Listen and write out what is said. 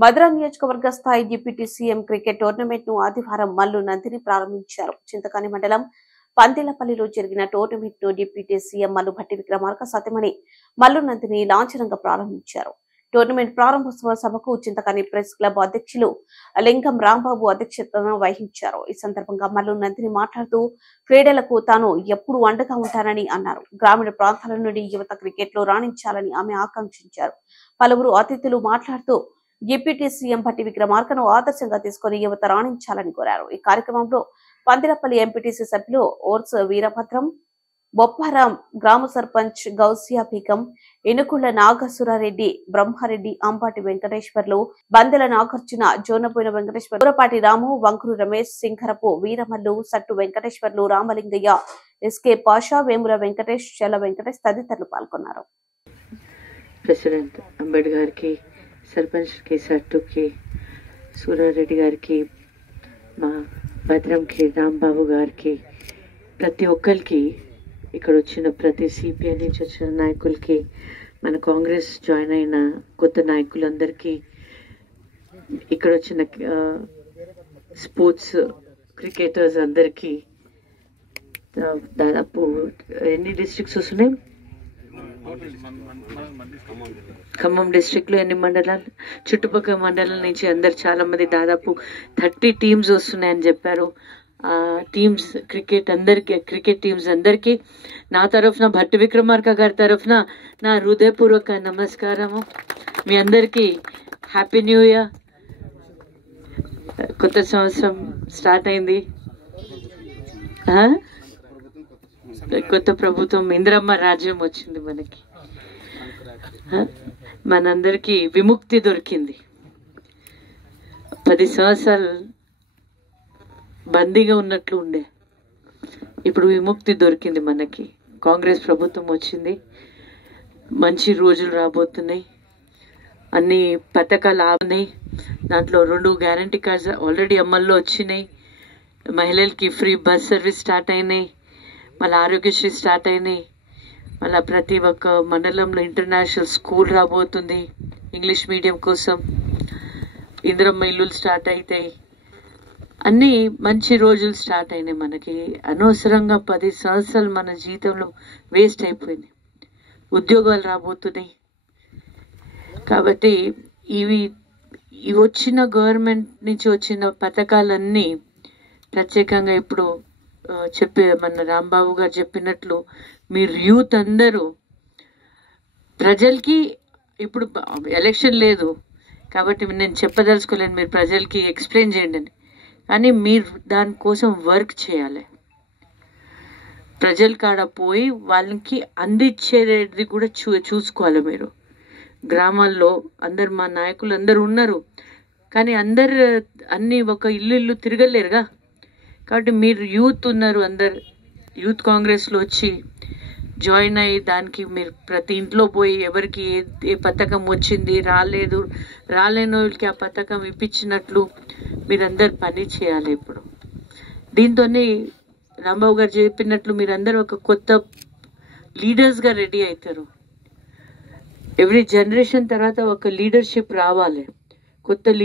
మధుర నియోజకవర్గ స్థాయి deputy CM cricket tournament ను ఆదివారం మల్లు నందిని ప్రారంభించారు. చింతకాని మండలం పందిలపల్లిలో జరిగిన టోర్నమెంట్ ను డిప్యూటీ సీఎం మల్లు భట్టి విక్రమార్క సతీమణి మల్లు నందిని లాంఛనంగా ప్రారంభించారు. టోర్నమెంట్ ప్రారంభోత్సవ సభకు చింతకాని ప్రెస్ క్లబ్ అధ్యక్షులు లింగం రాంబాబు అధ్యక్షతన వహించారు. ఈ సందర్భంగా మల్లు నందిని మాట్లాడుతూ క్రీడలకు తాను ఎప్పుడు అండగా ఉంటానని అన్నారు. గ్రామీణ ప్రాంతాల నుండి యువత క్రికెట్ లో రాణించాలని ఆమె ఆకాంక్షించారు. పలువురు అతిథులు మాట్లాడుతూ డిప్యూటీ సీఎం భట్టి విక్రమార్కను ఆదర్శంగా తీసుకుని యువత రాణించాలని కోరారు. ఈ కార్యక్రమంలో పందిలపల్లి ఎంపీటీసీ సభ్యులు ఓర్స్ వీరభద్రం, బొప్పారాం, గ్రామ సర్పంచ్ గౌసియా బీగం, ఎనుకుళ్ల నాగసురారెడ్డి, బ్రహ్మారెడ్డి, అంబాటి వెంకటేశ్వర్లు, బందెల నాగార్జున, జోనపోయిన వెంకటేశ్వర్, దూరపాటి రాము, వంకురు రమేష్, సింగరపు వీరమల్లు, సట్టు వెంకటేశ్వర్లు, రామలింగయ్య, ఎస్కే పాషా, వేముల వెంకటేష్, చెల్ల వెంకటేష్ తదితరులు పాల్గొన్నారు. ప్రెసిడెంట్ అంబేడ్ గారికి, సర్పంచ్ కి, సట్టుకి, సూరారెడ్డి గారికి, మా భద్రంకి, రాంబాబు గారికి, ప్రతి ఒక్కరికి, ఇక్కడ వచ్చిన ప్రతి సిపిఐ నుంచి వచ్చిన నాయకులకి, మన కాంగ్రెస్ జాయిన్ అయిన కొత్త నాయకులందరికీ, ఇక్కడ వచ్చిన స్పోర్ట్స్ క్రికెటర్స్ అందరికీ, దాదాపు ఎన్ని డిస్ట్రిక్ట్స్ వస్తున్నాయి? ఖమ్మం డిస్ట్రిక్ట్ లో ఎన్ని మండలాలు, చుట్టుపక్కల మండలాల నుంచి అందరు చాలా మంది, దాదాపు 30 టీమ్స్ వస్తున్నాయని చెప్పారు. టీమ్స్ క్రికెట్ టీమ్స్ అందరికీ నా తరఫున, భట్టి విక్రమార్క గారి తరఫున నా హృదయపూర్వక నమస్కారము. మీ అందరికీ హ్యాపీ న్యూ ఇయర్. కొత్త సంవత్సరం స్టార్ట్ అయింది. కొత్త ప్రభుత్వం, ఇందిరమ్మ రాజ్యం వచ్చింది మనకి. మనందరికీ విముక్తి దొరికింది. 10 సంవత్సరాలు బందీగా ఉన్నట్లు ఉండే, ఇప్పుడు విముక్తి దొరికింది మనకి. కాంగ్రెస్ ప్రభుత్వం వచ్చింది, మంచి రోజులు రాబోతున్నాయి, అన్ని పథకాలు ఆగినాయి. దాంట్లో 2 గ్యారంటీ కార్డ్స్ ఆల్రెడీ అమల్లో వచ్చినాయి. మహిళలకి ఫ్రీ బస్ సర్వీస్ స్టార్ట్ అయినాయి, మళ్ళీ ఆరోగ్యశ్రీ స్టార్ట్ అయినాయి. మళ్ళీ ప్రతి ఒక్క మండలంలో ఇంటర్నేషనల్ స్కూల్ రాబోతుంది ఇంగ్లీష్ మీడియం కోసం. ఇందిరమ్మ ఇల్లులు స్టార్ట్ అవుతాయి. అన్నీ మంచి రోజులు స్టార్ట్ అయినాయి మనకి. అనవసరంగా 10 సంవత్సరాలు మన జీవితంలో వేస్ట్ అయిపోయింది. ఉద్యోగాలు రాబోతున్నాయి. కాబట్టి ఇవి వచ్చిన గవర్నమెంట్ నుంచి వచ్చిన పథకాలన్నీ ప్రత్యేకంగా ఇప్పుడు మన రాంబాబు గారు చెప్పినట్లు, మీరు యూత్ అందరూ ప్రజలకి, ఇప్పుడు ఎలక్షన్ లేదు కాబట్టి నేను చెప్పదలుచుకోలేను, మీరు ప్రజలకి ఎక్స్ప్లెయిన్ చేయండి అని, కానీ మీరు దానికోసం వర్క్ చేయాలి. ప్రజల కాడ పోయి వాళ్ళకి అందించేది కూడా చూసుకోవాలి. మీరు గ్రామాల్లో అందరు, మా నాయకులు అందరు ఉన్నారు, కానీ అందరు అన్ని ఒక ఇల్లు తిరగలేరుగా. కాబట్టి మీరు యూత్ ఉన్నారు, అందరు యూత్ కాంగ్రెస్లో వచ్చి జాయిన్ అయ్యి దానికి మీరు ప్రతి ఇంట్లో పోయి ఎవరికి ఏ పథకం వచ్చింది, రాలేని వాళ్ళకి ఆ పథకం ఇప్పించినట్లు మీరందరు పని చేయాలి. ఇప్పుడు దీంతోనే రాంబాబు గారు చెప్పినట్లు మీరందరూ ఒక కొత్త లీడర్స్గా రెడీ అవుతారు. ఎవ్రీ జనరేషన్ తర్వాత ఒక లీడర్షిప్ రావాలి. కొత్త